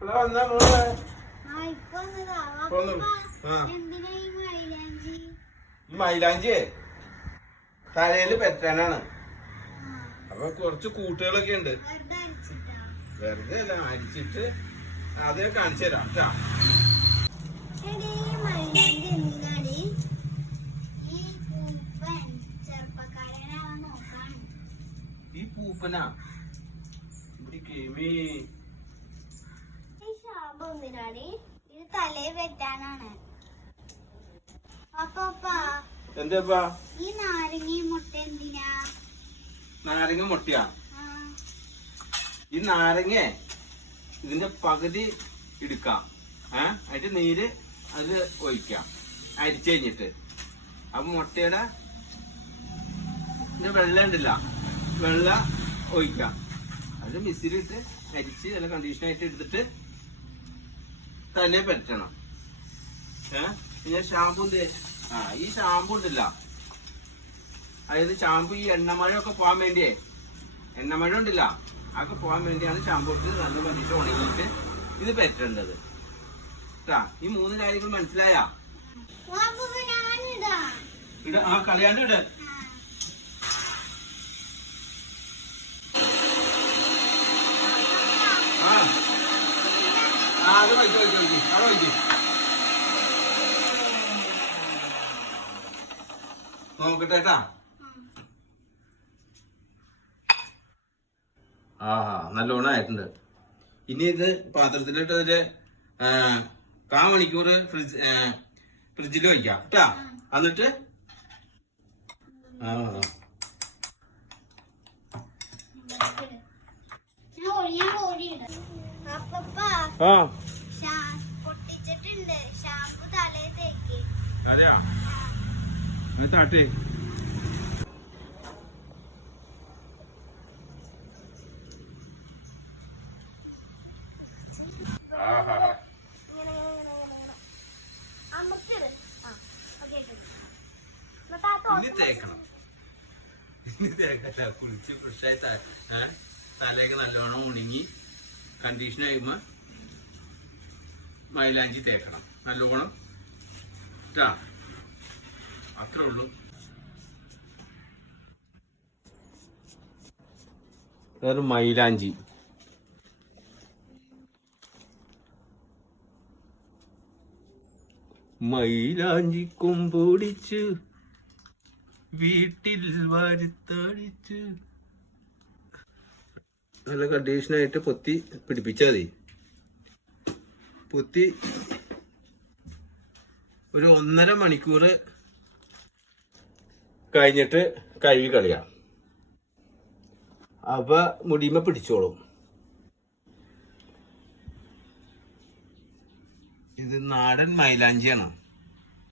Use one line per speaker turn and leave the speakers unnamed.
എപ്പോഴാ വന്നാ മോളെ?
ഈ മൈലാഞ്ചി?
ഈ മൈലാഞ്ചിയെ തലയിൽ പെറ്റാനാണ്. അപ്പൊ കുറച്ച് കൂട്ടുകളൊക്കെ ഉണ്ട്.
വെറുതെ
അല്ല അരിച്ചിട്ട് ആദ്യം കാണിച്ചു തരാം കേട്ടാ
ഈ
പൂപ്പനാ? ഇവിടെ കേമി
ശാപം എന്തിനാടി ഇത് തലയിൽ വെട്ടാനാണ്. അപ്പപ്പാ
എന്താ
ഈ നാരങ്ങയും മുട്ട എന്തിനാ?
നാരങ്ങ മുട്ടയാ? ഈ നാരങ്ങ ഇതിന്റെ പകുതി എടുക്കാം. ഏ? അതിന്റെ നീര് അത് ഒഴിക്കാം. അരിച്ചു കഴിഞ്ഞിട്ട്. അപ്പൊ മുട്ടയുടെ വെള്ളം ഉണ്ടല്ല. വെള്ളം ഒഴിക്കാം. അത് മിക്സിയിലിട്ട് അരിച്ച് നല്ല കണ്ടീഷനായിട്ട് എടുത്തിട്ട് തന്നെ പറ്റണം ഏ? പിന്നെ ഷാമ്പു ആ ഈ ഷാമ്പു ഉണ്ടല്ല. അതായത് ഷാമ്പു ഈ എണ്ണമഴയൊക്കെ പോകാൻ വേണ്ടിയേ. എണ്ണമഴ ഉണ്ടല്ല. അതൊക്കെ പോകാൻ വേണ്ടിയാണ് ഷാമ്പു ഇട്ട് നല്ല കണ്ടിട്ട് ഉണങ്ങിയിട്ട് ഇത് പറ്റേണ്ടത് ട്ടാ ഈ മൂന്ന് കാര്യങ്ങൾ മനസ്സിലായാ? ഇട ആ കളിയാണ്ട് ഇട ആ ആ അത് വയ്ക്കും വയ്ക്കും വയ്ക്കും അവിടെ വയ്ക്കും നോക്കട്ടെ കേട്ടാ. ആഹാ നല്ലോണം ആയിട്ടുണ്ട്. ഇനി ഇത് പാത്രത്തിലിട്ട് അതിന്റെ ആ, കാ മണിക്കൂർ ഫ്രിഡ്ജ് ഫ്രിഡ്ജിൽ വയ്ക്കാം കേട്ടാ. എന്നിട്ട് ആ. ആ.
എന്നിട്ട് ആ
ഇനി തേക്കണം. ഇനി തേക്കല്ല. കുളിച്ച് ഫ്രഷായി തലയൊക്കെ നല്ലോണം ഉണങ്ങി കണ്ടീഷൻ ആകുമ്പോ മൈലാഞ്ചി തേക്കണം. നല്ലോണം ട്ടാ. അത്രേ ഉള്ളൂ. വേറെ മൈലാഞ്ചി. മൈലാഞ്ചി കൊമ്പൊടിച്ച് വീട്ടിൽ വരുത്തടിച്ച് നല്ല കണ്ടീഷനായിട്ട് പൊത്തി പിടിപ്പിച്ചാൽ മതി. പൊത്തി ഒരു ഒന്നര മണിക്കൂർ കഴിഞ്ഞിട്ട് കഴുകി കളയാം. അപ്പൊ മുടിമ പിടിച്ചോളും. ഇത് നാടൻ മൈലാഞ്ചിയാണ്.